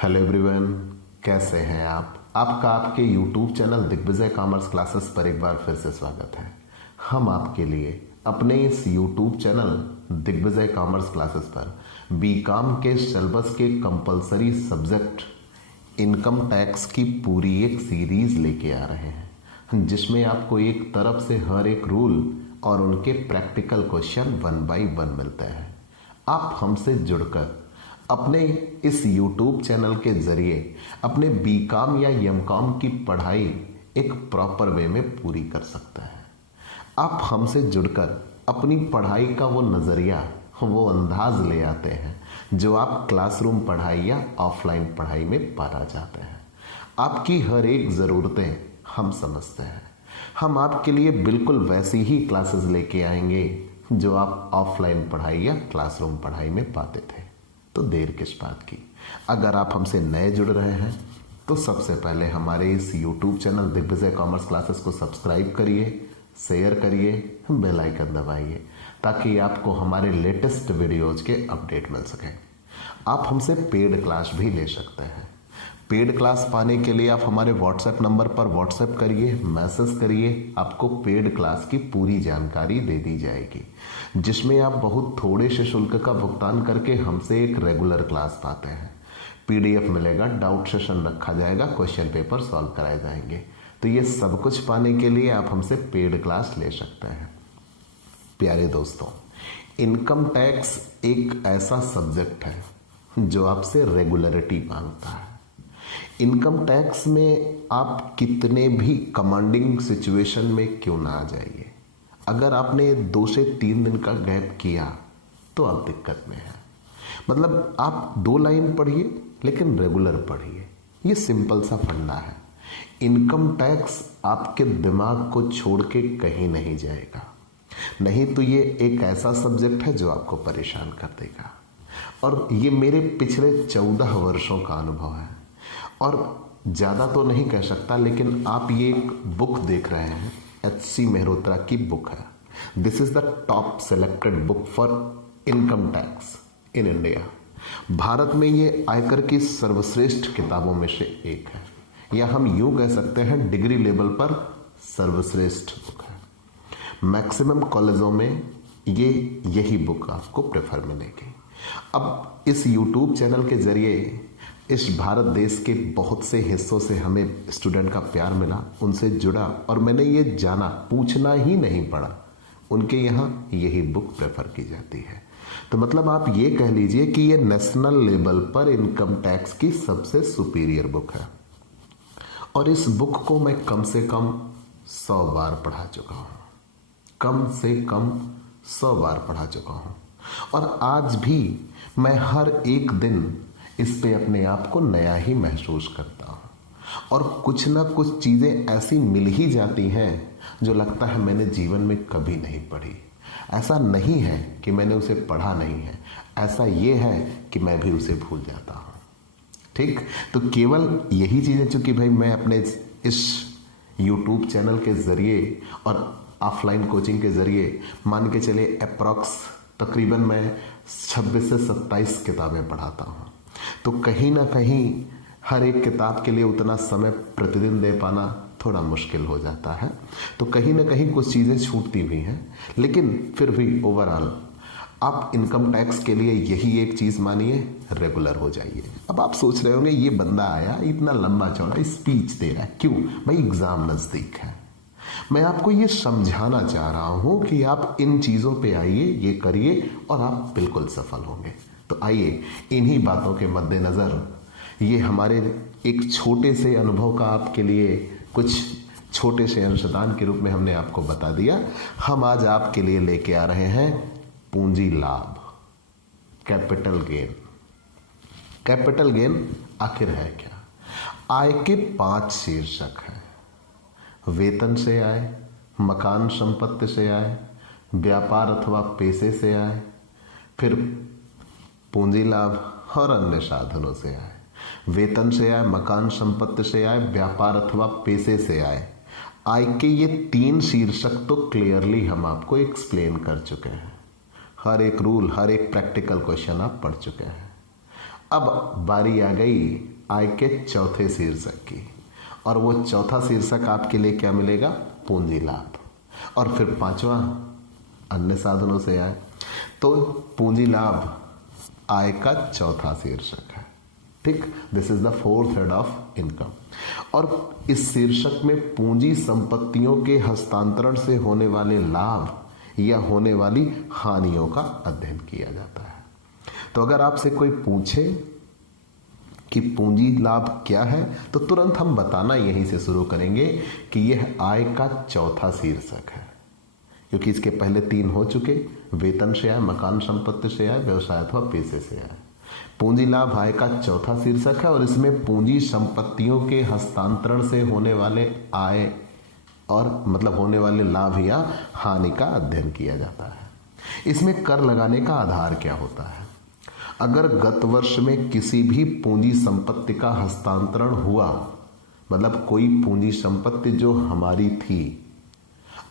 Hello everyone, कैसे हैं आप। आपका आपके YouTube channel Digvijay commerce classes पर एक बार फिर से स्वागत है। हम आपके लिए अपने इस YouTube channel Digvijay commerce classes पर बीकॉम के सिलेबस के कंपलसरी सब्जेक्ट इनकम टैक्स की पूरी एक सीरीज लेके आ रहे हैं, जिसमें आपको एक तरफ से हर एक रूल और उनके प्रैक्टिकल क्वेश्चन 1 बाय 1 मिलते हैं। आप हमसे जुड़कर अपने इस YouTube चैनल के जरिए अपने बीकॉम या एमकॉम की पढ़ाई एक प्रॉपर वे में पूरी कर सकते हैं। आप हमसे जुड़कर अपनी पढ़ाई का वो नज़रिया, वो अंदाज ले आते हैं जो आप क्लासरूम पढ़ाई या ऑफलाइन पढ़ाई में पाना चाहते हैं। आपकी हर एक ज़रूरतें हम समझते हैं। हम आपके लिए बिल्कुल वैसी ही क्लासेस लेके आएंगे जो आप ऑफलाइन पढ़ाई या क्लासरूम पढ़ाई में पाते थे। तो देर किस बात की। अगर आप हमसे नए जुड़ रहे हैं तो सबसे पहले हमारे इस YouTube channel Digvijay commerce classes को सब्सक्राइब करिए, शेयर करिए, बेल आइकन दबाइए ताकि आपको हमारे लेटेस्ट वीडियोज के अपडेट मिल सके। आप हमसे पेड क्लास भी ले सकते हैं। पेड क्लास पाने के लिए आप हमारे व्हाट्सएप नंबर पर व्हाट्सएप करिए, मैसेज करिए, आपको पेड क्लास की पूरी जानकारी दे दी जाएगी, जिसमें आप बहुत थोड़े से शुल्क का भुगतान करके हमसे एक रेगुलर क्लास पाते हैं। PDF मिलेगा, डाउट सेशन रखा जाएगा, क्वेश्चन पेपर सॉल्व कराए जाएंगे। तो ये सब कुछ पाने के लिए आप हमसे पेड क्लास ले सकते हैं। प्यारे दोस्तों, इनकम टैक्स एक ऐसा सब्जेक्ट है जो आपसे रेगुलरिटी मांगता है। इनकम टैक्स में आप कितने भी कमांडिंग सिचुएशन में क्यों ना आ जाइए, अगर आपने 2 से 3 दिन का गैप किया तो आप दिक्कत में हैं। मतलब आप 2 लाइन पढ़िए लेकिन रेगुलर पढ़िए। ये सिंपल सा फंडा है। इनकम टैक्स आपके दिमाग को छोड़ के कहीं नहीं जाएगा, नहीं तो ये एक ऐसा सब्जेक्ट है जो आपको परेशान कर देगा। और ये मेरे पिछले 14 वर्षों का अनुभव है। और ज़्यादा तो नहीं कह सकता, लेकिन आप ये एक बुक देख रहे हैं, HC मेहरोत्रा की बुक है। This is the top selected book for income tax in India. Bharat में ये आयकर की सर्वश्रेष्ठ किताबों में से एक है, या हम यूं कह सकते हैं डिग्री लेवल पर सर्वश्रेष्ठ बुक है। मैक्सिमम कॉलेजों में ये यही बुक आपको प्रेफर मिलेगी। अब इस YouTube चैनल के जरिए इस भारत देश के बहुत से हिस्सों से हमें स्टूडेंट का प्यार मिला, उनसे जुड़ा और मैंने ये जाना, पूछना ही नहीं पड़ा, उनके यहाँ यही बुक प्रेफर की जाती है। तो मतलब आप ये कह लीजिए कि ये नेशनल लेवल पर इनकम टैक्स की सबसे सुपीरियर बुक है। और इस बुक को मैं कम से कम 100 बार पढ़ा चुका हूँ, कम से कम 100 बार पढ़ा चुका हूँ। और आज भी मैं हर एक दिन इस पे अपने आप को नया ही महसूस करता हूँ। और कुछ ना कुछ चीज़ें ऐसी मिल ही जाती हैं जो लगता है मैंने जीवन में कभी नहीं पढ़ी। ऐसा नहीं है कि मैंने उसे पढ़ा नहीं है, ऐसा ये है कि मैं भी उसे भूल जाता हूँ। ठीक, तो केवल यही चीज़ें, चूँकि भाई मैं अपने इस YouTube चैनल के ज़रिए और ऑफलाइन कोचिंग के ज़रिए मान के चले अप्रॉक्स तकरीबन मैं 26 से 27 किताबें पढ़ाता हूँ। तो कहीं ना कहीं हर एक किताब के लिए उतना समय प्रतिदिन दे पाना थोड़ा मुश्किल हो जाता है। तो कहीं ना कहीं कुछ चीज़ें छूटती भी हैं, लेकिन फिर भी ओवरऑल आप इनकम टैक्स के लिए यही एक चीज़ मानिए, रेगुलर हो जाइए। अब आप सोच रहे होंगे ये बंदा आया इतना लंबा चौड़ा स्पीच दे रहा है, क्यों भाई? एग्ज़ाम नज़दीक है। मैं आपको ये समझाना चाह रहा हूँ कि आप इन चीज़ों पे आइए, ये करिए और आप बिल्कुल सफल होंगे। तो आइए इन्हीं बातों के मद्देनज़र ये हमारे एक छोटे से अनुभव का आपके लिए कुछ छोटे से अंशदान के रूप में हमने आपको बता दिया। हम आज आपके लिए लेके आ रहे हैं पूंजी लाभ, कैपिटल गेन। कैपिटल गेन आखिर है क्या? आय के 5 शीर्षक हैं। वेतन से आय, मकान संपत्ति से आय, व्यापार अथवा पेशे से आय, फिर पूंजी लाभ और अन्य साधनों से आय। वेतन से आय, मकान संपत्ति से आय, व्यापार अथवा पेशे से आय। आय के ये 3 शीर्षक तो क्लियरली हम आपको एक्सप्लेन कर चुके हैं। हर एक रूल, हर एक प्रैक्टिकल क्वेश्चन आप पढ़ चुके हैं। अब बारी आ गई आय के चौथे शीर्षक की, और वो चौथा शीर्षक आपके लिए क्या मिलेगा? पूंजी लाभ। और फिर पांचवा अन्य साधनों से आय। तो पूंजी लाभ आय का चौथा शीर्षक है। ठीक, this is the fourth head of income. और इस शीर्षक में पूंजी संपत्तियों के हस्तांतरण से होने वाले लाभ या होने वाली हानियों का अध्ययन किया जाता है। तो अगर आपसे कोई पूछे कि पूंजी लाभ क्या है, तो तुरंत हम बताना यहीं से शुरू करेंगे कि यह आय का चौथा शीर्षक है, क्योंकि इसके पहले तीन हो चुके, वेतन से आय, मकान संपत्ति से आय, व्यवसाय अथवा पेशे से आय। पूंजी लाभ आय का चौथा शीर्षक है और इसमें पूंजी संपत्तियों के हस्तांतरण से होने वाले आय और मतलब होने वाले लाभ या हानि का अध्ययन किया जाता है। इसमें कर लगाने का आधार क्या होता है? अगर गत वर्ष में किसी भी पूंजी संपत्ति का हस्तांतरण हुआ, मतलब कोई पूंजी संपत्ति जो हमारी थी,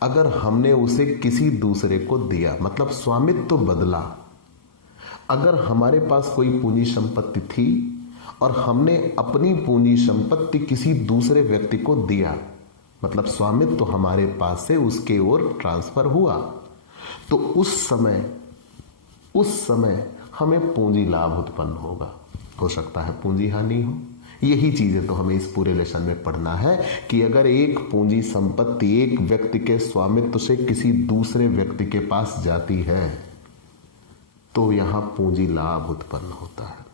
अगर हमने उसे किसी दूसरे को दिया, मतलब स्वामित्व तो बदला। अगर हमारे पास कोई पूंजी संपत्ति थी और हमने अपनी पूंजी संपत्ति किसी दूसरे व्यक्ति को दिया, मतलब स्वामित्व तो हमारे पास से उसके ओर ट्रांसफर हुआ, तो उस समय हमें पूंजी लाभ उत्पन्न होगा। हो सकता है पूंजी हानि हो। यही चीजें तो हमें इस पूरे लेसन में पढ़ना है कि अगर एक पूंजी संपत्ति एक व्यक्ति के स्वामित्व से किसी दूसरे व्यक्ति के पास जाती है तो यहां पूंजी लाभ उत्पन्न होता है,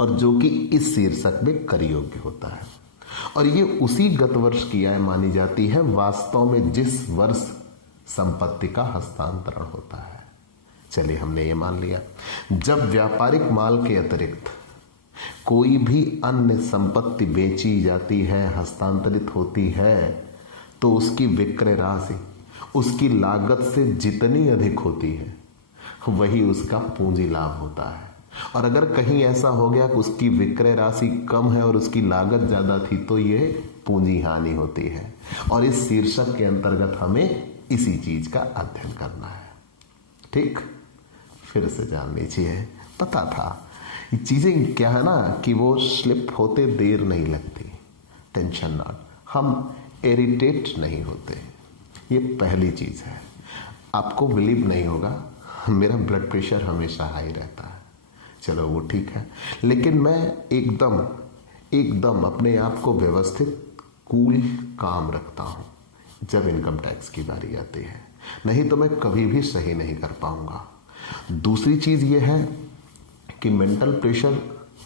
और जो कि इस शीर्षक में कर योग्य होता है। और ये उसी गत वर्ष की आय मानी जाती है वास्तव में जिस वर्ष संपत्ति का हस्तांतरण होता है। चलिए, हमने ये मान लिया। जब व्यापारिक माल के अतिरिक्त कोई भी अन्य संपत्ति बेची जाती है, हस्तांतरित होती है, तो उसकी विक्रय राशि उसकी लागत से जितनी अधिक होती है वही उसका पूंजी लाभ होता है। और अगर कहीं ऐसा हो गया कि उसकी विक्रय राशि कम है और उसकी लागत ज्यादा थी, तो यह पूंजी हानि होती है। और इस शीर्षक के अंतर्गत हमें इसी चीज का अध्ययन करना है। ठीक, फिर से जान लीजिए, पता था ये चीजें क्या है ना कि वो स्लिप होते देर नहीं लगती। टेंशन नॉट, हम इरिटेट नहीं होते, ये पहली चीज है। आपको बिलीव नहीं होगा, मेरा ब्लड प्रेशर हमेशा हाई रहता है, चलो वो ठीक है, लेकिन मैं एकदम अपने आप को व्यवस्थित, कूल, काम रखता हूं जब इनकम टैक्स की बारी आती है, नहीं तो मैं कभी भी सही नहीं कर पाऊंगा। दूसरी चीज ये है कि मेंटल प्रेशर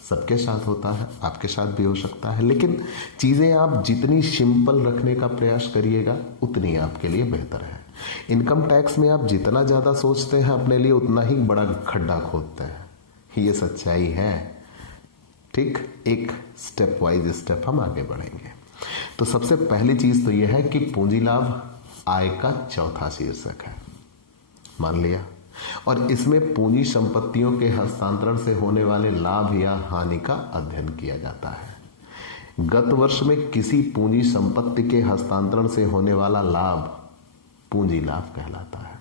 सबके साथ होता है, आपके साथ भी हो सकता है, लेकिन चीजें आप जितनी सिंपल रखने का प्रयास करिएगा उतनी आपके लिए बेहतर है। इनकम टैक्स में आप जितना ज्यादा सोचते हैं अपने लिए, उतना ही बड़ा खड्डा खोदते हैं, ये सच्चाई है। ठीक, एक स्टेप वाइज स्टेप हम आगे बढ़ेंगे। तो सबसे पहली चीज तो यह है कि पूंजी लाभ आय का चौथा शीर्षक है, मान लिया। और इसमें पूंजी संपत्तियों के हस्तांतरण से होने वाले लाभ या हानि का अध्ययन किया जाता है। गत वर्ष में किसी पूंजी संपत्ति के हस्तांतरण से होने वाला लाभ पूंजी लाभ कहलाता है।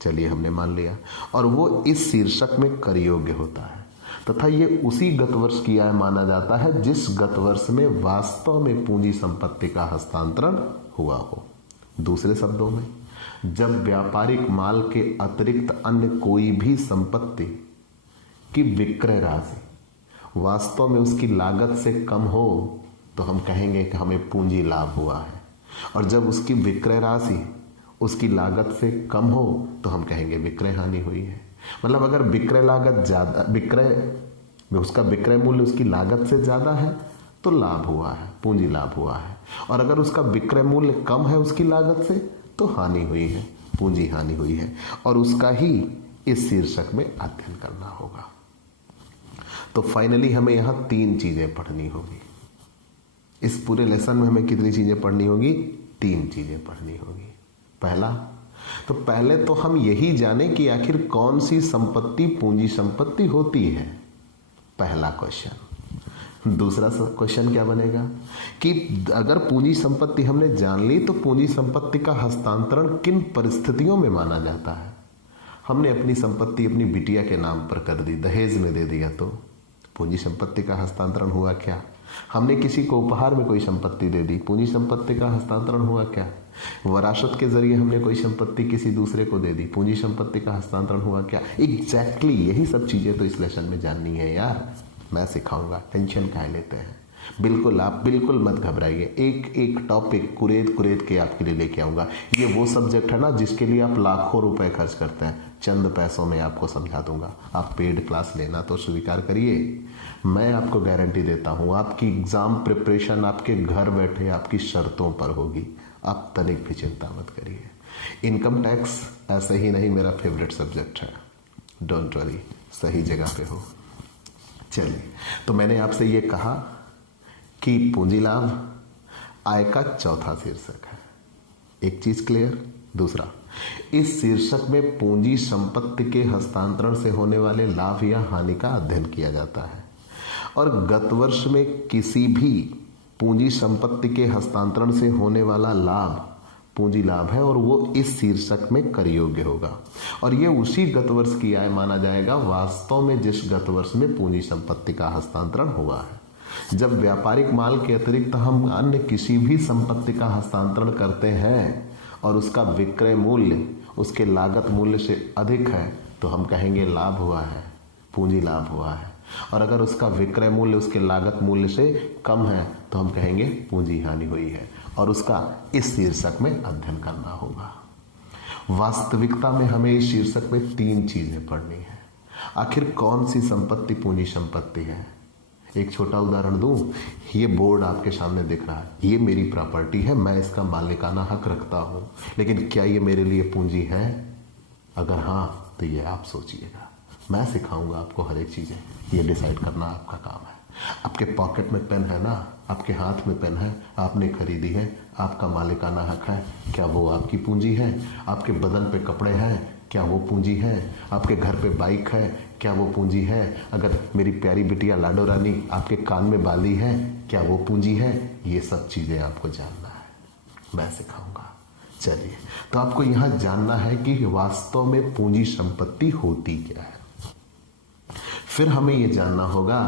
चलिए, हमने मान लिया, और वो इस शीर्षक में कर योग्य होता है तथा ये उसी गत वर्ष की आय माना जाता है जिस गत वर्ष में वास्तव में पूंजी संपत्ति का हस्तांतरण हुआ हो। दूसरे शब्दों में, जब व्यापारिक माल के अतिरिक्त अन्य कोई भी संपत्ति की विक्रय राशि वास्तव में उसकी लागत से कम हो तो हम कहेंगे कि हमें पूंजी लाभ हुआ है, और जब उसकी विक्रय राशि उसकी लागत से कम हो तो हम कहेंगे विक्रय हानि हुई है। मतलब अगर विक्रय लागत ज्यादा, उसका विक्रय मूल्य उसकी लागत से ज्यादा है तो लाभ हुआ है, पूंजी लाभ हुआ है, और अगर उसका विक्रय मूल्य कम है उसकी लागत से तो हानि हुई है, पूंजी हानि हुई है, और उसका ही इस शीर्षक में अध्ययन करना होगा। तो फाइनली हमें यहां तीन चीजें पढ़नी होगी। इस पूरे लेसन में हमें कितनी चीजें पढ़नी होगी? तीन चीजें पढ़नी होगी। पहले तो हम यही जाने कि आखिर कौन सी संपत्ति पूंजी संपत्ति होती है, पहला क्वेश्चन। दूसरा क्वेश्चन क्या बनेगा कि अगर पूंजी संपत्ति हमने जान ली तो पूंजी संपत्ति का हस्तांतरण किन परिस्थितियों में माना जाता है। हमने अपनी संपत्ति अपनी बिटिया के नाम पर कर दी, दहेज में दे दिया, तो पूंजी संपत्ति का हस्तांतरण हुआ क्या? हमने किसी को उपहार में कोई संपत्ति दे दी, पूंजी संपत्ति का हस्तांतरण हुआ क्या? वरासत के जरिए हमने कोई संपत्ति किसी दूसरे को दे दी, पूंजी संपत्ति का हस्तांतरण हुआ क्या? एग्जैक्टली यही सब चीजें तो इस लेसन में जाननी है यार। मैं सिखाऊंगा, टेंशन काहे लेते हैं। बिल्कुल, आप बिल्कुल मत घबराइए, एक एक टॉपिक कुरेद कुरेद के आपके लिए लेके आऊंगा। ये वो सब्जेक्ट है ना जिसके लिए आप लाखों रुपए खर्च करते हैं, चंद पैसों में आपको समझा दूंगा। आप पेड क्लास लेना तो स्वीकार करिए। मैं आपको गारंटी देता हूं आपकी एग्जाम प्रिपरेशन आपके घर बैठे आपकी शर्तों पर होगी। आप तनिक भी चिंता मत करिए। इनकम टैक्स ऐसे ही नहीं मेरा फेवरेट सब्जेक्ट है, डोंट वरी, सही जगह पे हो। चलिए, तो मैंने आपसे ये कहा कि पूंजी लाभ आय का चौथा शीर्षक है। एक चीज क्लियर। दूसरा, इस शीर्षक में पूंजी संपत्ति के हस्तांतरण से होने वाले लाभ या हानि का अध्ययन किया जाता है और गत वर्ष में किसी भी पूंजी संपत्ति के हस्तांतरण से होने वाला लाभ पूंजी लाभ है और वो इस शीर्षक में कर योग्य होगा और ये उसी गत वर्ष की आय माना जाएगा वास्तव में जिस गत वर्ष में पूंजी संपत्ति का हस्तांतरण हुआ है। जब व्यापारिक माल के अतिरिक्त हम अन्य किसी भी संपत्ति का हस्तांतरण करते हैं और उसका विक्रय मूल्य उसके लागत मूल्य से अधिक है तो हम कहेंगे लाभ हुआ है, पूंजी लाभ हुआ है। और अगर उसका विक्रय मूल्य उसके लागत मूल्य से कम है तो हम कहेंगे पूंजी हानि हुई है और उसका इस शीर्षक में अध्ययन करना होगा। वास्तविकता में हमें इस शीर्षक में 3 चीजें पढ़नी है। आखिर कौन सी संपत्ति पूंजी संपत्ति है? एक छोटा उदाहरण दूं, ये बोर्ड आपके सामने दिख रहा है, ये मेरी प्रॉपर्टी है, मैं इसका मालिकाना हक रखता हूं, लेकिन क्या ये मेरे लिए पूंजी है? अगर हाँ तो ये आप सोचिएगा। मैं सिखाऊंगा आपको हर एक चीजें, ये डिसाइड करना आपका काम है। आपके पॉकेट में पेन है ना, आपके हाथ में पेन है, आपने खरीदी है, आपका मालिकाना हक है, क्या वो आपकी पूंजी है? आपके बदन पे कपड़े हैं, क्या वो पूंजी है? आपके घर पे बाइक है, क्या वो पूंजी है? अगर मेरी प्यारी बिटिया लाडो रानी आपके कान में बाली है, क्या वो पूंजी है? ये सब चीजें आपको जानना है, मैं सिखाऊंगा। चलिए, तो आपको यहां जानना है कि वास्तव में पूंजी संपत्ति होती क्या है। फिर हमें यह जानना होगा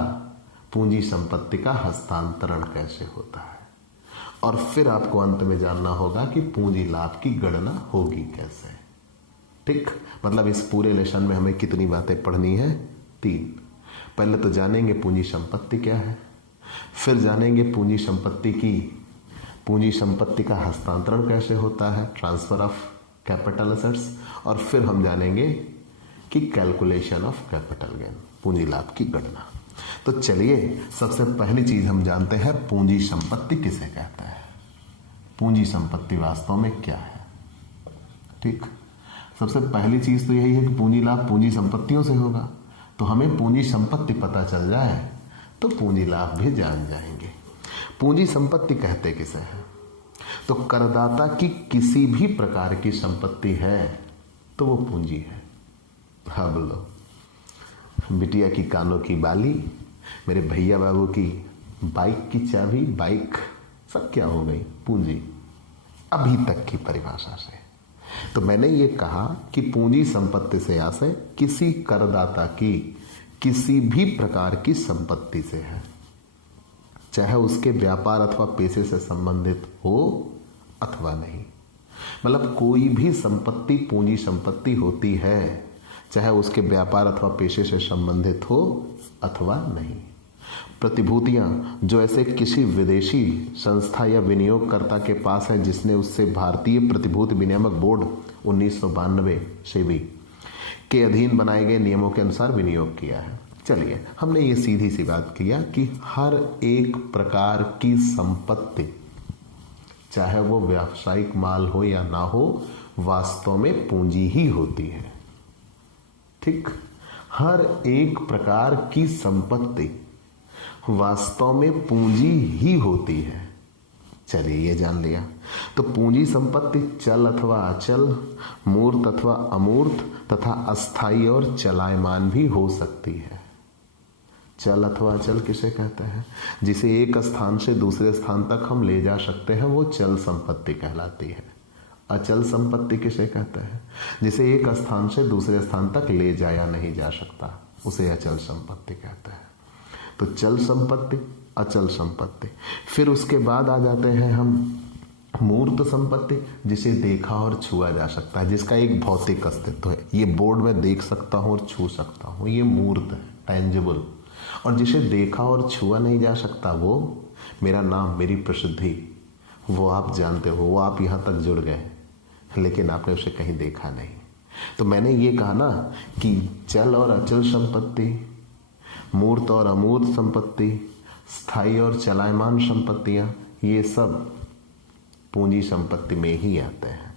पूंजी संपत्ति का हस्तांतरण कैसे होता है और फिर आपको अंत में जानना होगा कि पूंजी लाभ की गणना होगी कैसे। ठीक, मतलब इस पूरे लेसन में हमें कितनी बातें पढ़नी है? 3। पहले तो जानेंगे पूंजी संपत्ति क्या है, फिर जानेंगे पूंजी संपत्ति का हस्तांतरण कैसे होता है, ट्रांसफर ऑफ कैपिटल एसेट्स, और फिर हम जानेंगे कि कैलकुलेशन ऑफ कैपिटल गेन, पूंजी लाभ की गणना। तो चलिए, सबसे पहली चीज हम जानते हैं पूंजी संपत्ति किसे कहते हैं। पूंजी संपत्ति वास्तव में क्या है? ठीक, सबसे पहली चीज तो यही है कि पूंजी लाभ पूंजी संपत्तियों से होगा। तो हमें पूंजी संपत्ति पता चल जाए तो पूंजी लाभ भी जान जाएंगे। पूंजी संपत्ति कहते किसे हैं? तो करदाता की किसी भी प्रकार की संपत्ति है तो वो पूंजी है। हाँ बोलो, बिटिया की कानों की बाली, मेरे भैया बाबू की बाइक की चाबी, बाइक सब क्या हो गई? पूंजी। अभी तक की परिभाषा से तो मैंने ये कहा कि पूंजी संपत्ति से आशय किसी करदाता की किसी भी प्रकार की संपत्ति से है, चाहे उसके व्यापार अथवा पेशे से संबंधित हो अथवा नहीं। मतलब कोई भी संपत्ति पूंजी संपत्ति होती है, चाहे उसके व्यापार अथवा पेशे से संबंधित हो अथवा नहीं। प्रतिभूतियां जो ऐसे किसी विदेशी संस्था या विनियोगकर्ता के पास है जिसने उससे भारतीय प्रतिभूति विनियामक बोर्ड 1992 सेबी के अधीन बनाए गए नियमों के अनुसार विनियोग किया है। चलिए, हमने ये सीधी सी बात किया कि हर एक प्रकार की संपत्ति, चाहे वो व्यावसायिक माल हो या ना हो, वास्तव में पूंजी ही होती है। ठीक, हर एक प्रकार की संपत्ति वास्तव में पूंजी ही होती है। चलिए, ये जान लिया। तो पूंजी संपत्ति चल अथवा अचल, मूर्त अथवा अमूर्त तथा अस्थायी और चलायमान भी हो सकती है। चल अथवा अचल किसे कहते हैं? जिसे एक स्थान से दूसरे स्थान तक हम ले जा सकते हैं, वो चल संपत्ति कहलाती है। अचल संपत्ति किसे कहते हैं? जिसे एक स्थान से दूसरे स्थान तक ले जाया नहीं जा सकता, उसे अचल संपत्ति कहते हैं। तो चल संपत्ति, अचल संपत्ति। फिर उसके बाद आ जाते हैं हम मूर्त संपत्ति, जिसे देखा और छुआ जा सकता है, जिसका एक भौतिक अस्तित्व है। ये बोर्ड में देख सकता हूं और छू सकता हूं, ये मूर्त है, टेंजिबल। और जिसे देखा और छुआ नहीं जा सकता, वो मेरा नाम, मेरी प्रसिद्धि, वो आप जानते हो, वो आप यहां तक जुड़ गए, लेकिन आपने उसे कहीं देखा नहीं। तो मैंने ये कहा ना कि चल और अचल संपत्ति, मूर्त और अमूर्त संपत्ति, स्थायी और चलायमान संपत्तियां, ये सब पूंजी संपत्ति में ही आते हैं।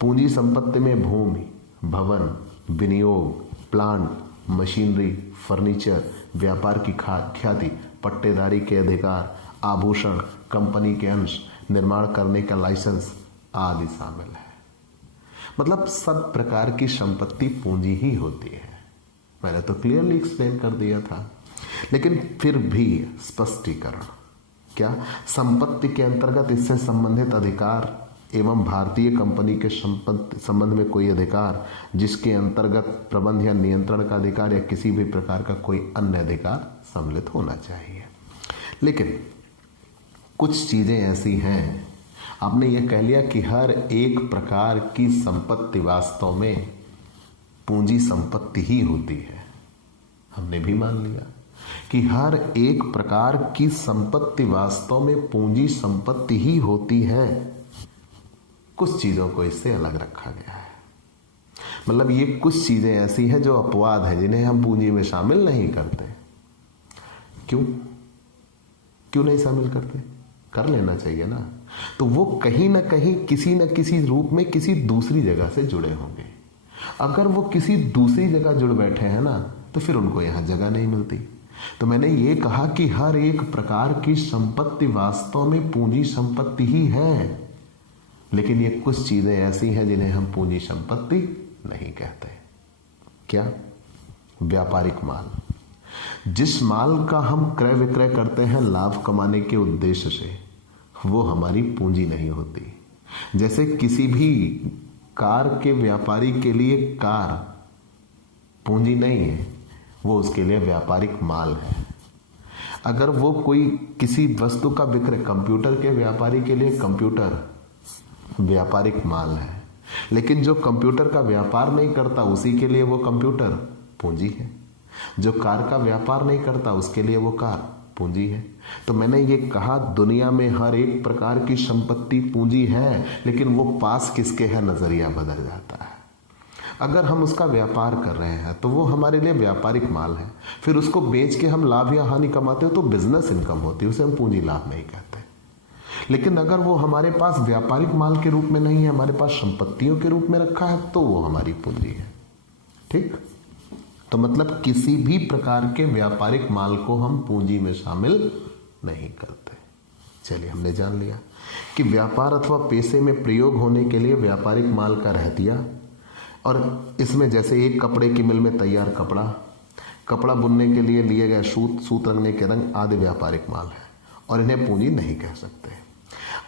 पूंजी संपत्ति में भूमि, भवन, विनियोग, प्लांट, मशीनरी, फर्नीचर, व्यापार की ख्याति, पट्टेदारी के अधिकार, आभूषण, कंपनी के अंश, निर्माण करने का लाइसेंस आदि शामिल है। मतलब सब प्रकार की संपत्ति पूंजी ही होती है। मैंने तो क्लियरली एक्सप्लेन कर दिया था, लेकिन फिर भी स्पष्टीकरण क्या, संपत्ति के अंतर्गत इससे संबंधित अधिकार एवं भारतीय कंपनी के संबंध में कोई अधिकार जिसके अंतर्गत प्रबंध या नियंत्रण का अधिकार या किसी भी प्रकार का कोई अन्य अधिकार सम्मिलित होना चाहिए। लेकिन कुछ चीजें ऐसी हैं, आपने ये कह लिया कि हर एक प्रकार की संपत्ति वास्तव में पूंजी संपत्ति ही होती है। हमने भी मान लिया कि हर एक प्रकार की संपत्ति वास्तव में पूंजी संपत्ति ही होती है। कुछ चीजों को इससे अलग रखा गया है। मतलब ये कुछ चीजें ऐसी हैं जो अपवाद है, जिन्हें हम पूंजी में शामिल नहीं करते। क्यों नहीं शामिल करते? कर लेना चाहिए ना। तो वो कहीं ना कहीं किसी न किसी रूप में किसी दूसरी जगह से जुड़े होंगे। अगर वो किसी दूसरी जगह जुड़ बैठे हैं ना, तो फिर उनको यहां जगह नहीं मिलती। तो मैंने ये कहा कि हर एक प्रकार की संपत्ति वास्तव में पूंजी संपत्ति ही है, लेकिन ये कुछ चीजें ऐसी हैं जिन्हें हम पूंजी संपत्ति नहीं कहते। क्या? व्यापारिक माल। जिस माल का हम क्रय विक्रय करते हैं लाभ कमाने के उद्देश्य से, वो हमारी पूंजी नहीं होती। जैसे किसी भी कार के व्यापारी के लिए कार पूंजी नहीं है, वो उसके लिए व्यापारिक माल है। अगर वो कोई किसी वस्तु का विक्रय, कंप्यूटर के व्यापारी के लिए कंप्यूटर व्यापारिक माल है, लेकिन जो कंप्यूटर का व्यापार नहीं करता उसी के लिए वो कंप्यूटर पूंजी है। जो कार का व्यापार नहीं करता उसके लिए वो कार पूंजी है। तो मैंने ये कहा दुनिया में हर एक प्रकार की संपत्ति पूंजी है, लेकिन वो पास किसके है नजरिया बदल जाता है। अगर हम उसका व्यापार कर रहे हैं तो वो हमारे लिए व्यापारिक माल है, फिर उसको बेच के हम लाभ या हानि कमाते हो तो बिजनेस इनकम होती है, उसे हम पूंजी लाभ नहीं कहते। लेकिन अगर वो हमारे पास व्यापारिक माल के रूप में नहीं है, हमारे पास संपत्तियों के रूप में रखा है, तो वो हमारी पूंजी है। ठीक? तो मतलब किसी भी प्रकार के व्यापारिक माल को हम पूंजी में शामिल नहीं करते। चलिए, हमने जान लिया कि व्यापार अथवा पेशे में प्रयोग होने के लिए व्यापारिक माल का रहतिया, और इसमें जैसे एक कपड़े की मिल में तैयार कपड़ा बुनने के लिए लिए गए सूत रंगने के रंग आदि व्यापारिक माल है, और इन्हें पूंजी नहीं कह सकते।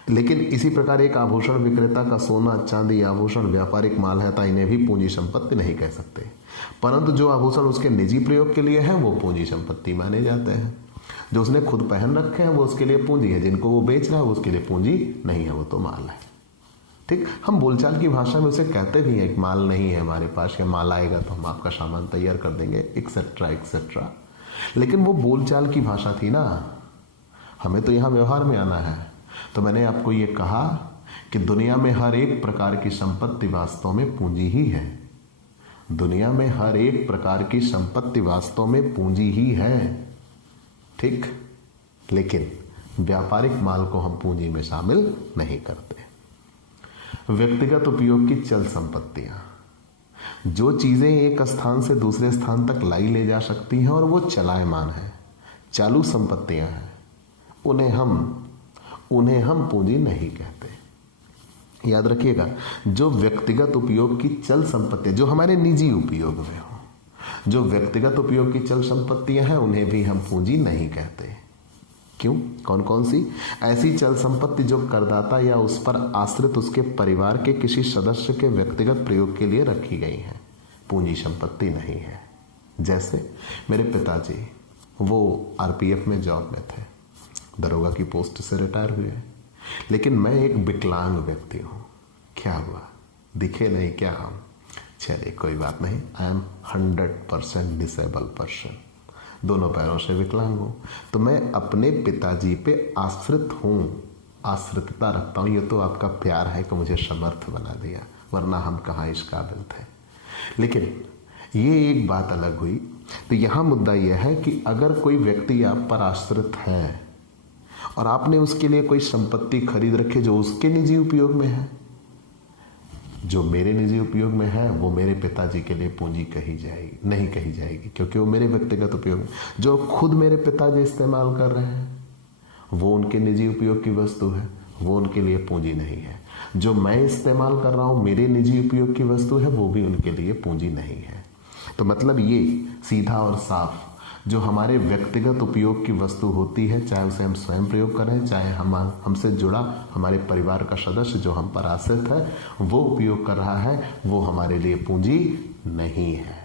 लेकिन इसी प्रकार एक आभूषण विक्रेता का सोना चांदी आभूषण व्यापारिक माल है, तो इन्हें भी पूंजी संपत्ति नहीं कह सकते। परंतु जो आभूषण उसके निजी प्रयोग के लिए है वो पूंजी संपत्ति माने जाते हैं। जो उसने खुद पहन रखे हैं वो उसके लिए पूंजी है, जिनको वो बेच रहा है वो उसके लिए पूंजी नहीं है, वो तो माल है। ठीक? हम बोलचाल की भाषा में उसे कहते भी हैं, माल नहीं है हमारे पास, या माल आएगा तो हम आपका सामान तैयार कर देंगे, एक्सेट्रा एक्सेट्रा। लेकिन वो बोलचाल की भाषा थी ना, हमें तो यहां व्यवहार में आना है। तो मैंने आपको ये कहा कि दुनिया में हर एक प्रकार की संपत्ति वास्तव में पूंजी ही है। दुनिया में हर एक प्रकार की संपत्ति वास्तव में पूंजी ही है। ठीक? लेकिन व्यापारिक माल को हम पूंजी में शामिल नहीं करते। व्यक्तिगत उपयोग की चल संपत्तियां, जो चीजें एक स्थान से दूसरे स्थान तक लाई ले जा सकती हैं और वो चलायमान है, चालू संपत्तियां हैं, उन्हें हम पूंजी नहीं कहते। याद रखिएगा, जो व्यक्तिगत उपयोग की चल संपत्ति, जो हमारे निजी उपयोग में हो, जो व्यक्तिगत उपयोग की चल संपत्तियां हैं, उन्हें भी हम पूंजी नहीं कहते। क्यों? कौन कौन सी? ऐसी चल संपत्ति जो करदाता या उस पर आश्रित उसके परिवार के किसी सदस्य के व्यक्तिगत प्रयोग के लिए रखी गई हैं, पूंजी संपत्ति नहीं है। जैसे मेरे पिताजी, वो आरपीएफ में जॉब में थे, दरोगा की पोस्ट से रिटायर हुए। लेकिन मैं एक विकलांग व्यक्ति हूँ। क्या हुआ, दिखे नहीं क्या हम? चलिए कोई बात नहीं, आई एम 100% डिसेबल पर्सन, दोनों पैरों से विकलांग हूँ। तो मैं अपने पिताजी पे आश्रित हूँ, आश्रितता रखता हूँ। ये तो आपका प्यार है कि मुझे समर्थ बना दिया, वरना हम कहाँ इस काबिल थे। लेकिन ये एक बात अलग हुई। तो यहाँ मुद्दा यह है कि अगर कोई व्यक्ति आप पर आश्रित है और आपने उसके लिए कोई संपत्ति खरीद रखी जो उसके निजी उपयोग में है, जो मेरे निजी उपयोग में है, वो मेरे पिताजी के लिए पूंजी कही जाएगी नहीं कही जाएगी, क्योंकि वो मेरे व्यक्तिगत उपयोग में। जो खुद मेरे पिताजी इस्तेमाल कर रहे हैं वो उनके निजी उपयोग की वस्तु है, वो उनके लिए पूंजी नहीं है। जो मैं इस्तेमाल कर रहा हूं मेरे निजी उपयोग की वस्तु है, वो भी उनके लिए पूंजी नहीं है। तो मतलब ये सीधा और साफ, जो हमारे व्यक्तिगत उपयोग की वस्तु होती है, चाहे उसे हम स्वयं प्रयोग करें, चाहे हमसे जुड़ा हमारे परिवार का सदस्य जो हम पर आश्रित है वो उपयोग कर रहा है, वो हमारे लिए पूंजी नहीं है।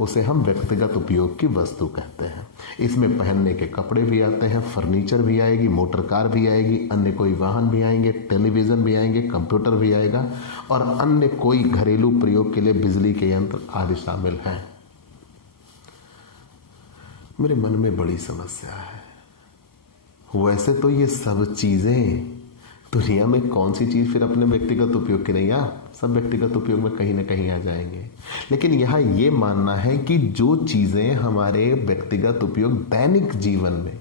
उसे हम व्यक्तिगत उपयोग की वस्तु कहते हैं। इसमें पहनने के कपड़े भी आते हैं, फर्नीचर भी आएगी, मोटर कार भी आएगी, अन्य कोई वाहन भी आएंगे, टेलीविजन भी आएंगे, कंप्यूटर भी आएगा, और अन्य कोई घरेलू प्रयोग के लिए बिजली के यंत्र आदि शामिल हैं। मेरे मन में बड़ी समस्या है। वैसे तो ये सब चीजें दुनिया में कौन सी चीज फिर अपने व्यक्तिगत उपयोग की नहीं, सब व्यक्तिगत उपयोग में कहीं ना कहीं आ जाएंगे। लेकिन यहाँ ये मानना है कि जो चीजें हमारे व्यक्तिगत उपयोग दैनिक जीवन में,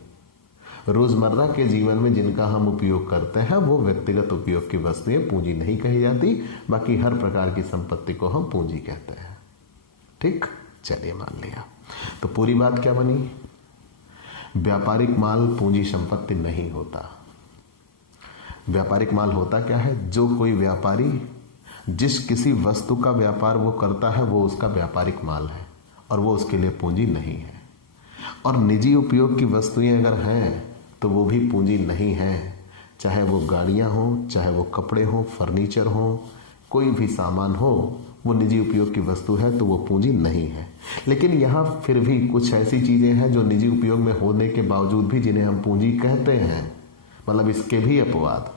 रोजमर्रा के जीवन में जिनका हम उपयोग करते हैं, वो व्यक्तिगत उपयोग की वस्तुएं पूंजी नहीं कही जाती। बाकी हर प्रकार की संपत्ति को हम पूंजी कहते हैं। ठीक, चलिए मान लिया। तो पूरी बात क्या बनी? व्यापारिक माल पूंजी संपत्ति नहीं होता। व्यापारिक माल होता क्या है? जो कोई व्यापारी जिस किसी वस्तु का व्यापार वो करता है वो उसका व्यापारिक माल है और वो उसके लिए पूंजी नहीं है। और निजी उपयोग की वस्तुएं अगर हैं तो वो भी पूंजी नहीं है, चाहे वो गाड़ियां हो, चाहे वो कपड़े हो, फर्नीचर हो, कोई भी सामान हो, वो निजी उपयोग की वस्तु है तो वो पूंजी नहीं है। लेकिन यहाँ फिर भी कुछ ऐसी चीजें हैं जो निजी उपयोग में होने के बावजूद भी जिन्हें हम पूंजी कहते हैं, मतलब इसके भी अपवाद।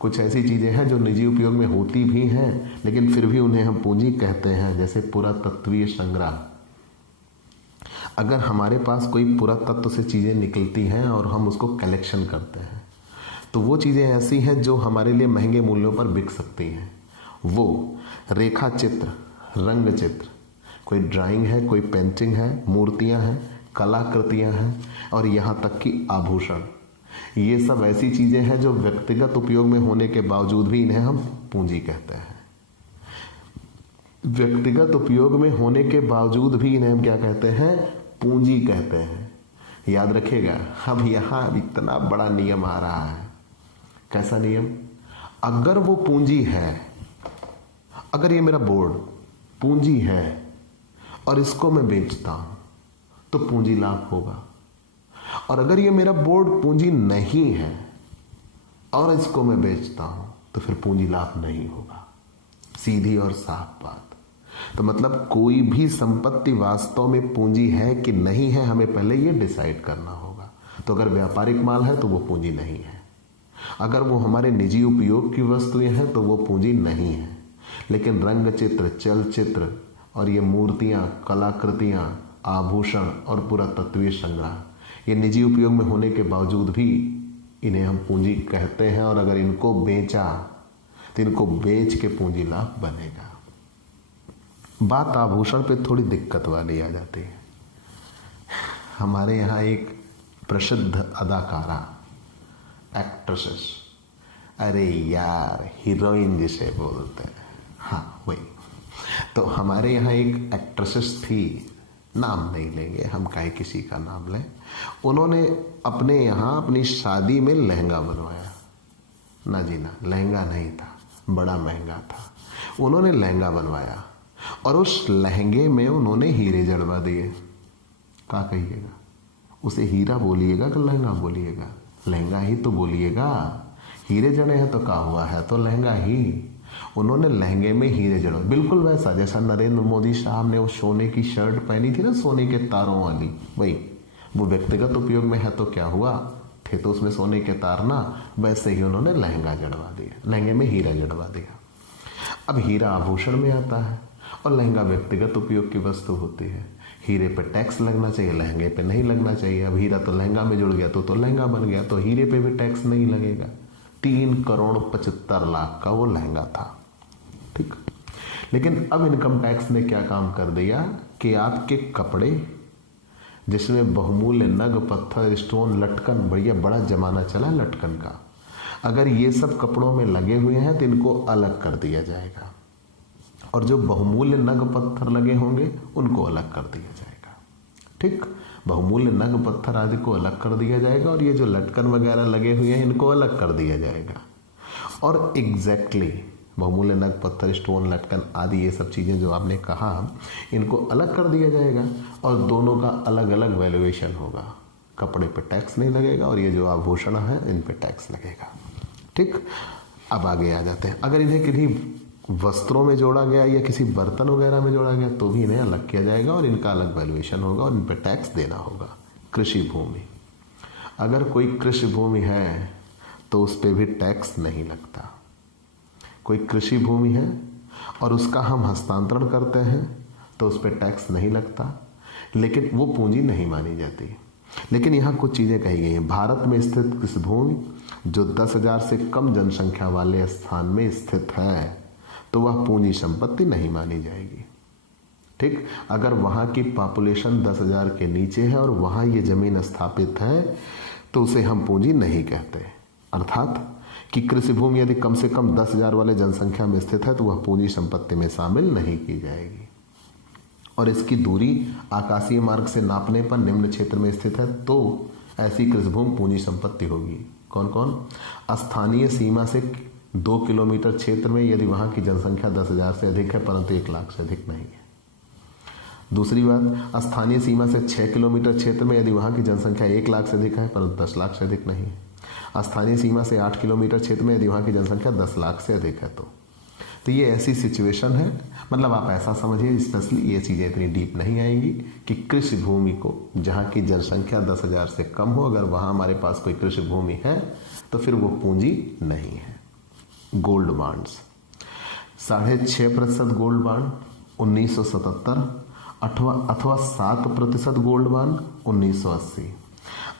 कुछ ऐसी चीजें हैं जो निजी उपयोग में होती भी हैं लेकिन फिर भी उन्हें हम पूंजी कहते हैं, जैसे पुरातत्वीय संग्रह। अगर हमारे पास कोई पुरातत्व से चीजें निकलती हैं और हम उसको कलेक्शन करते हैं तो वो चीजें ऐसी हैं जो हमारे लिए महंगे मूल्यों पर बिक सकती हैं। वो रेखा चित्र, रंग चित्र, कोई ड्राइंग है, कोई पेंटिंग है, मूर्तियां हैं, कलाकृतियां हैं, और यहाँ तक कि आभूषण, ये सब ऐसी चीजें हैं जो व्यक्तिगत उपयोग में होने के बावजूद भी इन्हें हम पूंजी कहते हैं। व्यक्तिगत उपयोग में होने के बावजूद भी इन्हें हम क्या कहते हैं? पूंजी कहते हैं। याद रखिएगा, अब यहां इतना बड़ा नियम आ रहा है। कैसा नियम? अगर वो पूंजी है, अगर ये मेरा बोर्ड पूंजी है और इसको मैं बेचता हूं तो पूंजी लाभ होगा, और अगर ये मेरा बोर्ड पूंजी नहीं है और इसको मैं बेचता हूं तो फिर पूंजी लाभ नहीं होगा। सीधी और साफ बात। तो मतलब कोई भी संपत्ति वास्तव में पूंजी है कि नहीं है, हमें पहले ये डिसाइड करना होगा। तो अगर व्यापारिक माल है तो वो पूंजी नहीं है, अगर वो हमारे निजी उपयोग की वस्तुएं हैं तो वो पूंजी नहीं है। लेकिन रंग चित्र, चलचित्र और ये मूर्तियां, कलाकृतियां, आभूषण और पुरातत्वीय संग्रह, ये निजी उपयोग में होने के बावजूद भी इन्हें हम पूंजी कहते हैं। और अगर इनको बेचा तो इनको बेच के पूंजी लाभ बनेगा। बात आभूषण पे थोड़ी दिक्कत वाली आ जाती है। हमारे यहाँ एक प्रसिद्ध अदाकारा, एक्ट्रेसेस, अरे यार हीरोइन जिसे बोलते हैं, हाँ वही। तो हमारे यहाँ एक एक्ट्रेसेस थी, नाम नहीं लेंगे हम, काहे किसी का नाम लें। उन्होंने अपने यहाँ अपनी शादी में लहंगा बनवाया। ना जी ना, लहंगा नहीं था, बड़ा महंगा था। उन्होंने लहंगा बनवाया और उस लहंगे में उन्होंने हीरे जड़वा दिए। क्या कहिएगा? उसे हीरा बोलिएगा कि लहंगा बोलिएगा? लहंगा ही तो बोलिएगा। हीरे जड़े हैं तो क्या हुआ है, तो लहंगा ही। उन्होंने लहंगे में हीरे जड़े, बिल्कुल वैसा जैसा नरेंद्र मोदी साहब ने वो सोने की शर्ट पहनी थी ना, सोने के तारों वाली, वही वो व्यक्तिगत उपयोग में है तो क्या हुआ, थे तो उसमें सोने के तार ना, वैसे ही उन्होंने लहंगा जड़वा दिया, लहंगे में हीरा जड़वा दिया। अब हीरा आभूषण में आता है और लहंगा व्यक्तिगत उपयोग की वस्तु होती है। हीरे पे टैक्स लगना चाहिए, लहंगे पे नहीं लगना चाहिए। अब हीरा तो लहंगा में जुड़ गया तो लहंगा बन गया, तो हीरे पे भी टैक्स नहीं लगेगा। 3,75,00,000 का वो लहंगा था, ठीक। लेकिन अब इनकम टैक्स ने क्या काम कर दिया कि आपके कपड़े जिसमें बहुमूल्य नग, पत्थर, स्टोन, लटकन, बढ़िया बड़ा जमाना चला लटकन का, अगर ये सब कपड़ों में लगे हुए हैं तो इनको अलग कर दिया जाएगा, और जो बहुमूल्य नग पत्थर लगे होंगे उनको अलग कर दिया जाएगा, ठीक। बहुमूल्य नग पत्थर आदि को अलग कर दिया जाएगा और ये जो लटकन वगैरह लगे हुए हैं इनको अलग कर दिया जाएगा। और एग्जैक्टली बहुमूल्य नग, पत्थर, स्टोन, लटकन आदि ये सब चीज़ें जो आपने कहा, इनको अलग कर दिया जाएगा और दोनों का अलग अलग वैल्यूएशन होगा। कपड़े पे टैक्स नहीं लगेगा और ये जो आभूषण है इन पे टैक्स लगेगा, ठीक। अब आगे आ जाते हैं। अगर इन्हें किन्हीं वस्त्रों में जोड़ा गया या किसी बर्तन वगैरह में जोड़ा गया तो भी इन्हें अलग किया जाएगा और इनका अलग वैल्यूएशन होगा और इन पे टैक्स देना होगा। कृषि भूमि, अगर कोई कृषि भूमि है तो उस पर भी टैक्स नहीं लगता। कोई कृषि भूमि है और उसका हम हस्तांतरण करते हैं तो उस पर टैक्स नहीं लगता, लेकिन वो पूंजी नहीं मानी जाती। लेकिन यहाँ कुछ चीज़ें कही गई हैं। भारत में स्थित कृषि भूमि जो 10,000 से कम जनसंख्या वाले स्थान में स्थित है तो वह पूंजी संपत्ति नहीं मानी जाएगी, ठीक। अगर वहाँ की पॉपुलेशन 10,000 के नीचे है और वहाँ ये जमीन स्थापित है तो उसे हम पूंजी नहीं कहते। अर्थात कि कृषि भूमि यदि कम से कम 10,000 वाले जनसंख्या में स्थित है तो वह पूंजी संपत्ति में शामिल नहीं की जाएगी। और इसकी दूरी आकाशीय मार्ग से नापने पर निम्न क्षेत्र में स्थित है तो ऐसी कृषि भूमि पूंजी संपत्ति होगी। कौन कौन? स्थानीय सीमा से 2 किलोमीटर क्षेत्र में यदि वहां की जनसंख्या 10,000 से अधिक है परंतु 1 लाख से अधिक नहीं है। दूसरी बात, स्थानीय सीमा से 6 किलोमीटर क्षेत्र में यदि वहां की जनसंख्या 1 लाख से अधिक है परंतु 10 लाख से अधिक नहीं है। स्थानीय सीमा से 8 किलोमीटर क्षेत्र में यदि वहां की जनसंख्या 10 लाख से अधिक है तो ये ऐसी सिचुएशन है। मतलब आप ऐसा समझिए, स्पेशली ये चीज़ें इतनी डीप नहीं आएंगी कि कृषि भूमि को जहाँ की जनसंख्या 10,000 से कम हो, अगर वहाँ हमारे पास कोई कृषि भूमि है तो फिर वो पूंजी नहीं है। गोल्ड बांड्स, 6.5% गोल्ड बांड 1977 अथवा 7% गोल्ड बांड 1980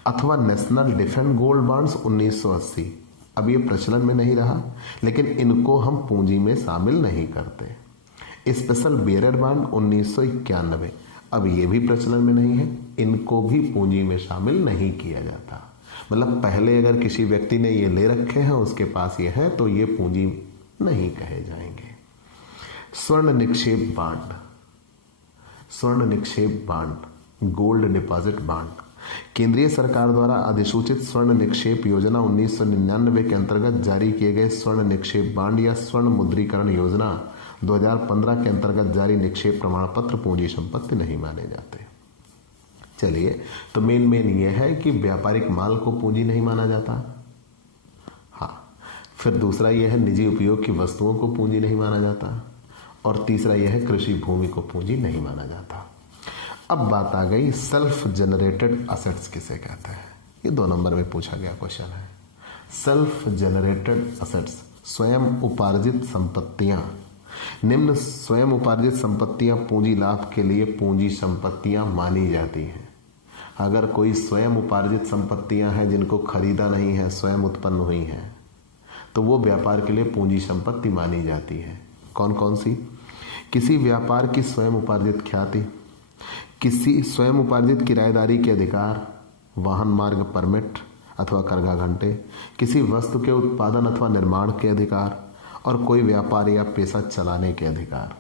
अथवा नेशनल डिफेंस गोल्ड बांड्स 1980। अब ये प्रचलन में नहीं रहा, लेकिन इनको हम पूंजी में शामिल नहीं करते। स्पेशल बेयरर बांड 1991, अब ये भी प्रचलन में नहीं है, इनको भी पूंजी में शामिल नहीं किया जाता। मतलब पहले अगर किसी व्यक्ति ने ये ले रखे हैं, उसके पास ये है, तो ये पूंजी नहीं कहे जाएंगे। स्वर्ण निक्षेप बांड, स्वर्ण निक्षेप बांड, गोल्ड डिपॉजिट बांड, केंद्रीय सरकार द्वारा अधिसूचित स्वर्ण निक्षेप योजना 1999 के अंतर्गत जारी किए गए स्वर्ण निक्षेप बांड या स्वर्ण मुद्रीकरण योजना 2015 के अंतर्गत जारी निक्षेप प्रमाण पत्र पूंजी संपत्ति नहीं माने जाते। चलिए, तो मेन यह है कि व्यापारिक माल को पूंजी नहीं माना जाता। हाँ, फिर दूसरा यह है निजी उपयोग की वस्तुओं को पूंजी नहीं माना जाता, और तीसरा यह है कृषि भूमि को पूंजी नहीं माना जाता। अब बात आ गई सेल्फ जनरेटेड असेट्स किसे कहते हैं। ये 2 नंबर में पूछा गया क्वेश्चन है। सेल्फ जनरेटेड असेट्स, स्वयं उपार्जित संपत्तियां। निम्न स्वयं उपार्जित संपत्तियां पूंजी लाभ के लिए पूंजी संपत्तियां मानी जाती हैं। अगर कोई स्वयं उपार्जित संपत्तियां हैं जिनको खरीदा नहीं है, स्वयं उत्पन्न हुई हैं, तो वो व्यापार के लिए पूंजी संपत्ति मानी जाती है। कौन कौन सी? किसी व्यापार की स्वयं उपार्जित ख्याति, किसी स्वयं उपार्जित किराएदारी के अधिकार, वाहन मार्ग परमिट अथवा करघा घंटे, किसी वस्तु के उत्पादन अथवा निर्माण के अधिकार, और कोई व्यापार या पेशा चलाने के अधिकार।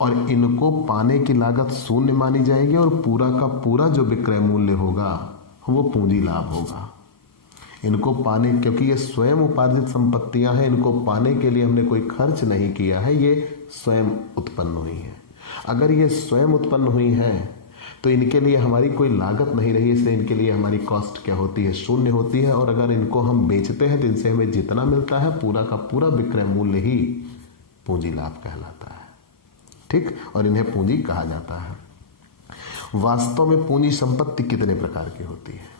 और इनको पाने की लागत शून्य मानी जाएगी और पूरा का पूरा जो विक्रय मूल्य होगा वो पूंजी लाभ होगा। इनको पाने, क्योंकि ये स्वयं उपार्जित संपत्तियां हैं, इनको पाने के लिए हमने कोई खर्च नहीं किया है, ये स्वयं उत्पन्न हुई है। अगर ये स्वयं उत्पन्न हुई है तो इनके लिए हमारी कोई लागत नहीं रही, इसलिए इनके लिए हमारी कॉस्ट क्या होती है? शून्य होती है। और अगर इनको हम बेचते हैं तो इनसे हमें जितना मिलता है पूरा का पूरा विक्रय मूल्य ही पूंजी लाभ कहलाता है, ठीक। और इन्हें पूंजी कहा जाता है। वास्तव में पूंजी संपत्ति कितने प्रकार की होती है?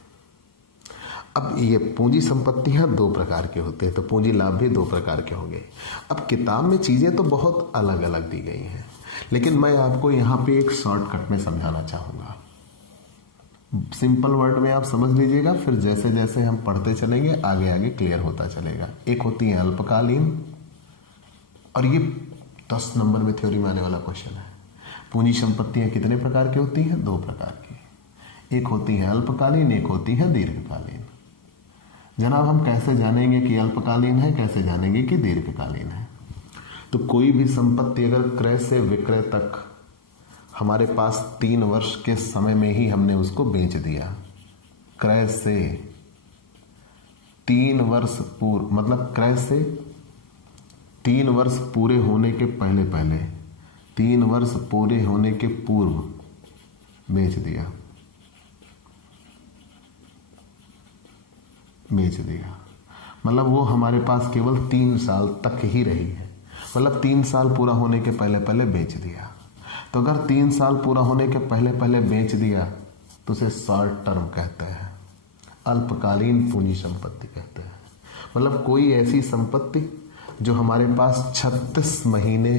अब ये पूंजी संपत्तियां दो प्रकार के होते हैं, तो पूंजी लाभ भी दो प्रकार के होंगे। अब किताब में चीजें तो बहुत अलग अलग दी गई हैं, लेकिन मैं आपको यहां पे एक शॉर्टकट में समझाना चाहूंगा। सिंपल वर्ड में आप समझ लीजिएगा, फिर जैसे जैसे हम पढ़ते चलेंगे आगे आगे क्लियर होता चलेगा। एक होती है अल्पकालीन, और ये 10 नंबर में थ्योरी में आने वाला क्वेश्चन है। पूंजी संपत्तियां कितने प्रकार की होती हैं? 2 प्रकार की। एक होती है अल्पकालीन, एक होती है दीर्घकालीन। जनाब हम कैसे जानेंगे कि अल्पकालीन है, कैसे जानेंगे कि दीर्घकालीन है? तो कोई भी संपत्ति अगर क्रय से विक्रय तक हमारे पास 3 वर्ष के समय में ही हमने उसको बेच दिया, क्रय से 3 वर्ष पूर्व, मतलब क्रय से 3 वर्ष पूरे होने के पहले 3 वर्ष पूरे होने के पूर्व बेच दिया, मतलब वो हमारे पास केवल 3 साल तक ही रही है। मतलब 3 साल पूरा होने के पहले बेच दिया। तो अगर 3 साल पूरा होने के पहले बेच दिया तो उसे शॉर्ट टर्म कहते हैं, अल्पकालीन पूंजी संपत्ति कहते हैं। मतलब कोई ऐसी संपत्ति जो हमारे पास 36 महीने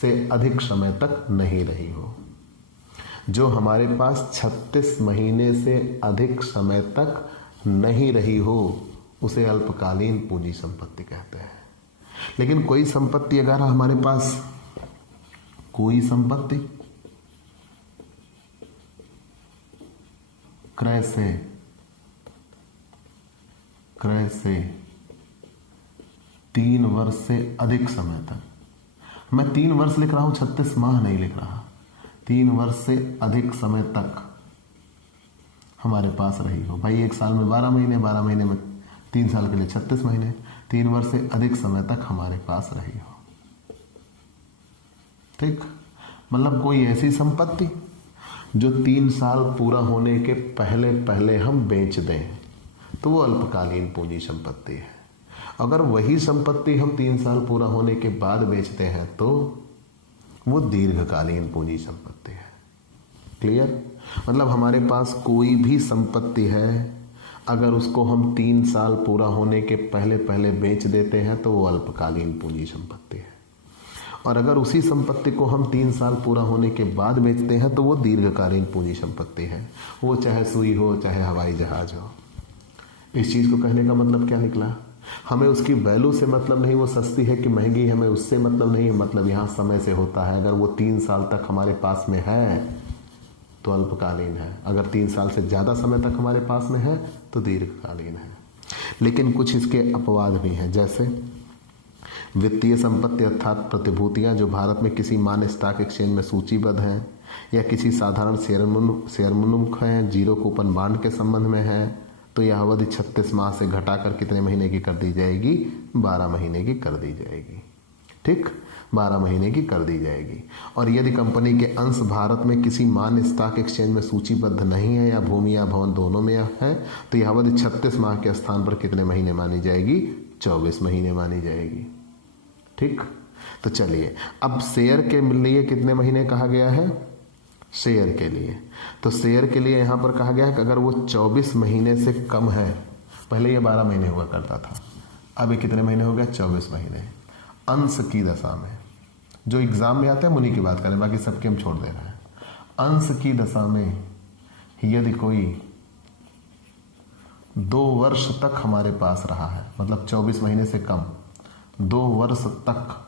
से अधिक समय तक नहीं रही हो, जो हमारे पास 36 महीने से अधिक समय तक नहीं रही हो, उसे अल्पकालीन पूंजी संपत्ति कहते हैं। लेकिन कोई संपत्ति अगर हमारे पास, कोई संपत्ति क्रय से 3 वर्ष से अधिक समय तक, मैं 3 वर्ष लिख रहा हूं, 36 माह नहीं लिख रहा, 3 वर्ष से अधिक समय तक हमारे पास रही हो। भाई 1 साल में 12 महीने, 12 महीने में 3 साल के लिए 36 महीने, 3 वर्ष से अधिक समय तक हमारे पास रही हो। ठीक, मतलब कोई ऐसी संपत्ति जो 3 साल पूरा होने के पहले हम बेच दें तो वो अल्पकालीन पूंजी संपत्ति है। अगर वही संपत्ति हम 3 साल पूरा होने के बाद बेचते हैं तो वो दीर्घकालीन पूंजी संपत्ति है। क्लियर? मतलब हमारे पास कोई भी संपत्ति है, अगर उसको हम 3 साल पूरा होने के पहले बेच देते हैं तो वो अल्पकालीन पूंजी संपत्ति है, और अगर उसी संपत्ति को हम 3 साल पूरा होने के बाद बेचते हैं तो वो दीर्घकालीन पूंजी संपत्ति है। वो चाहे सुई हो, चाहे हवाई जहाज हो। इस चीज को कहने का मतलब क्या निकला? हमें उसकी वैल्यू से मतलब नहीं, वो सस्ती है कि महंगी, हमें उससे मतलब नहीं, मतलब यहाँ समय से होता है। अगर वो 3 साल तक हमारे पास में है तो अल्पकालीन है, अगर 3 साल से ज्यादा समय तक हमारे पास में है तो दीर्घकालीन है। लेकिन कुछ इसके अपवाद भी हैं, जैसे वित्तीय संपत्ति अर्थात प्रतिभूतियां जो भारत में किसी मान्य स्टॉक एक्सचेंज में सूचीबद्ध हैं, या किसी साधारण शेयर मुल्क हैं, जीरो कूपन बॉन्ड के संबंध में है, तो यह अवधि 36 माह से घटाकर कितने महीने की कर दी जाएगी? 12 महीने की कर दी जाएगी। ठीक, 12 महीने की कर दी जाएगी। और यदि कंपनी के अंश भारत में किसी मान्य स्टॉक एक्सचेंज में सूचीबद्ध नहीं है, या भूमि या भवन दोनों में है, तो यह अवधि 36 माह के स्थान पर कितने महीने मानी जाएगी? 24 महीने मानी जाएगी। ठीक, तो चलिए अब शेयर के लिए कितने महीने कहा गया है? शेयर के लिए, तो शेयर के लिए यहां पर कहा गया है कि अगर वो 24 महीने से कम है, पहले ये 12 महीने हुआ करता था, अब ये कितने महीने हो गया? 24 महीने। अंश की दशा में, जो एग्जाम में आता है उन्हीं की बात करें, बाकी सबके हम छोड़ दे रहे हैं। अंश की दशा में यदि कोई 2 वर्ष तक हमारे पास रहा है, मतलब 24 महीने से कम 2 वर्ष तक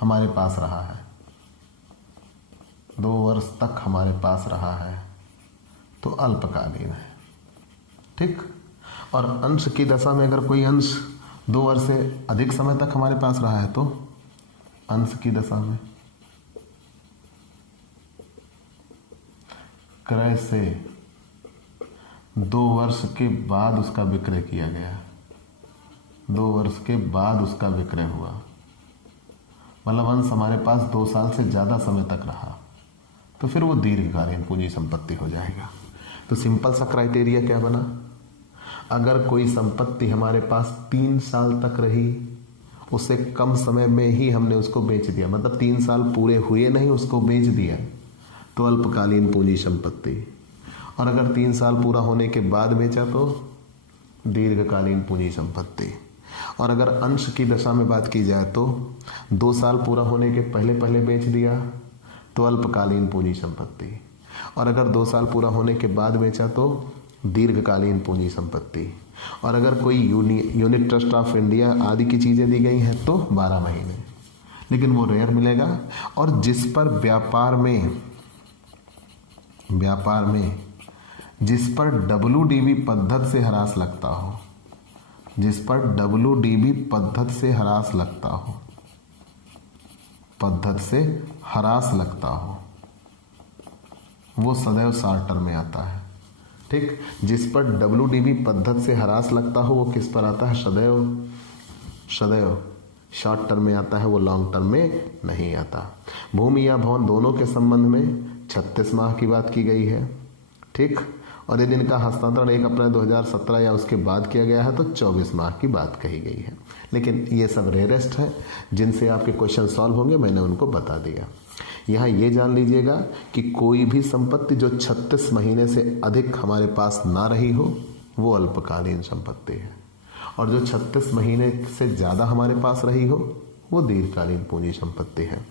हमारे पास रहा है, 2 वर्ष तक हमारे पास रहा है तो अल्पकालीन है। ठीक, और अंश की दशा में अगर कोई अंश 2 वर्ष से अधिक समय तक हमारे पास रहा है तो अंश की दशा में क्रय से 2 वर्ष के बाद उसका विक्रय किया गया, 2 वर्ष के बाद उसका विक्रय हुआ, मतलब अंश हमारे पास 2 साल से ज्यादा समय तक रहा, तो फिर वो दीर्घकालीन पूंजी संपत्ति हो जाएगा। तो सिंपल सा क्राइटेरिया क्या बना? अगर कोई संपत्ति हमारे पास 3 साल तक रही, उससे कम समय में ही हमने उसको बेच दिया, मतलब 3 साल पूरे हुए नहीं उसको बेच दिया, तो अल्पकालीन पूंजी संपत्ति। और अगर 3 साल पूरा होने के बाद बेचा तो दीर्घकालीन पूंजी संपत्ति। और अगर अंश की दशा में बात की जाए तो 2 साल पूरा होने के पहले पहले बेच दिया तो अल्पकालीन पूंजी संपत्ति। और अगर 2 साल पूरा होने के बाद बेचा तो दीर्घकालीन पूंजी संपत्ति। और अगर कोई यूनिट ट्रस्ट ऑफ इंडिया आदि की चीज़ें दी गई हैं तो 12 महीने, लेकिन वो रेयर मिलेगा। और जिस पर व्यापार में जिस पर WDV पद्धति से ह्रास लगता हो, जिस पर WDV पद्धति से ह्रास लगता हो, वो सदैव शॉर्ट टर्म में आता है। ठीक, जिस पर WDV पद्धति से ह्रास लगता हो वो किस पर आता है? सदैव शॉर्ट टर्म में आता है, वो लॉन्ग टर्म में नहीं आता। भूमि या भवन दोनों के संबंध में 36 माह की बात की गई है। ठीक, और यदि इनका हस्तांतरण 1 अप्रैल 2017 या उसके बाद किया गया है तो 24 माह की बात कही गई है। लेकिन ये सब रेयरेस्ट है जिनसे आपके क्वेश्चन सॉल्व होंगे, मैंने उनको बता दिया। यहाँ ये जान लीजिएगा कि कोई भी संपत्ति जो 36 महीने से अधिक हमारे पास ना रही हो वो अल्पकालीन संपत्ति है, और जो 36 महीने से ज़्यादा हमारे पास रही हो वो दीर्घकालीन पूंजी संपत्ति है।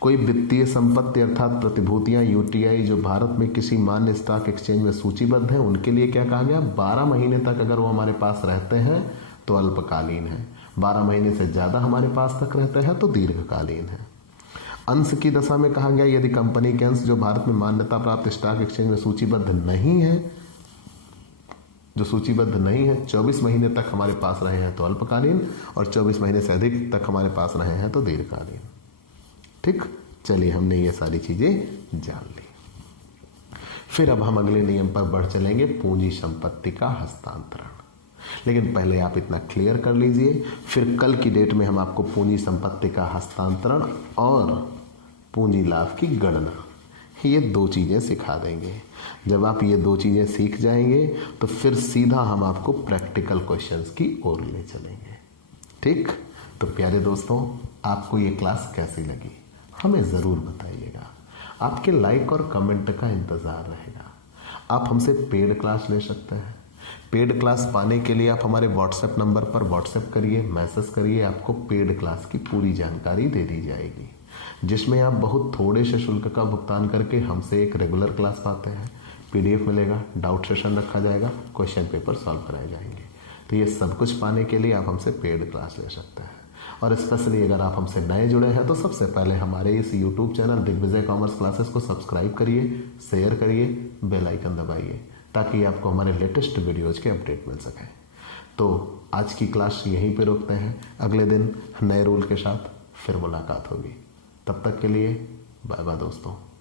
कोई वित्तीय संपत्ति अर्थात प्रतिभूतियां UTI जो भारत में किसी मान्य स्टॉक एक्सचेंज में सूचीबद्ध है उनके लिए क्या कहा गया? 12 महीने तक अगर वो हमारे पास रहते हैं तो अल्पकालीन है, 12 महीने से ज़्यादा हमारे पास तक रहते हैं तो दीर्घकालीन है। अंश की दशा में कहा गया यदि कंपनी के अंश जो भारत में मान्यता प्राप्त स्टॉक एक्सचेंज में सूचीबद्ध नहीं है 24 महीने तक हमारे पास रहे हैं तो अल्पकालीन, और 24 महीने से अधिक तक हमारे पास रहे हैं तो दीर्घकालीन। ठीक, चलिए हमने ये सारी चीजें जान ली। फिर अब हम अगले नियम पर बढ़ चलेंगे, पूंजी संपत्ति का हस्तांतरण। लेकिन पहले आप इतना क्लियर कर लीजिए, फिर कल की डेट में हम आपको पूंजी संपत्ति का हस्तांतरण और पूंजी लाभ की गणना, ये 2 चीजें सिखा देंगे। जब आप ये 2 चीजें सीख जाएंगे तो फिर सीधा हम आपको प्रैक्टिकल क्वेश्चंस की ओर ले चलेंगे। ठीक, तो प्यारे दोस्तों, आपको ये क्लास कैसी लगी हमें ज़रूर बताइएगा। आपके लाइक और कमेंट का इंतज़ार रहेगा। आप हमसे पेड क्लास ले सकते हैं। पेड क्लास पाने के लिए आप हमारे व्हाट्सएप नंबर पर व्हाट्सएप करिए, मैसेज करिए, आपको पेड क्लास की पूरी जानकारी दे दी जाएगी, जिसमें आप बहुत थोड़े से शुल्क का भुगतान करके हमसे एक रेगुलर क्लास पाते हैं। PDF मिलेगा, डाउट सेशन रखा जाएगा, क्वेश्चन पेपर सॉल्व कराए जाएंगे। तो ये सब कुछ पाने के लिए आप हमसे पेड क्लास ले सकते हैं। और स्पेशली अगर आप हमसे नए जुड़े हैं तो सबसे पहले हमारे इस YouTube channel Digvijay commerce classes को सब्सक्राइब करिए, शेयर करिए, बेल आइकन दबाइए, ताकि आपको हमारे लेटेस्ट वीडियोज के अपडेट मिल सके। तो आज की क्लास यहीं पे रोकते हैं, अगले दिन नए रूल के साथ फिर मुलाकात होगी। तब तक के लिए बाय बाय दोस्तों।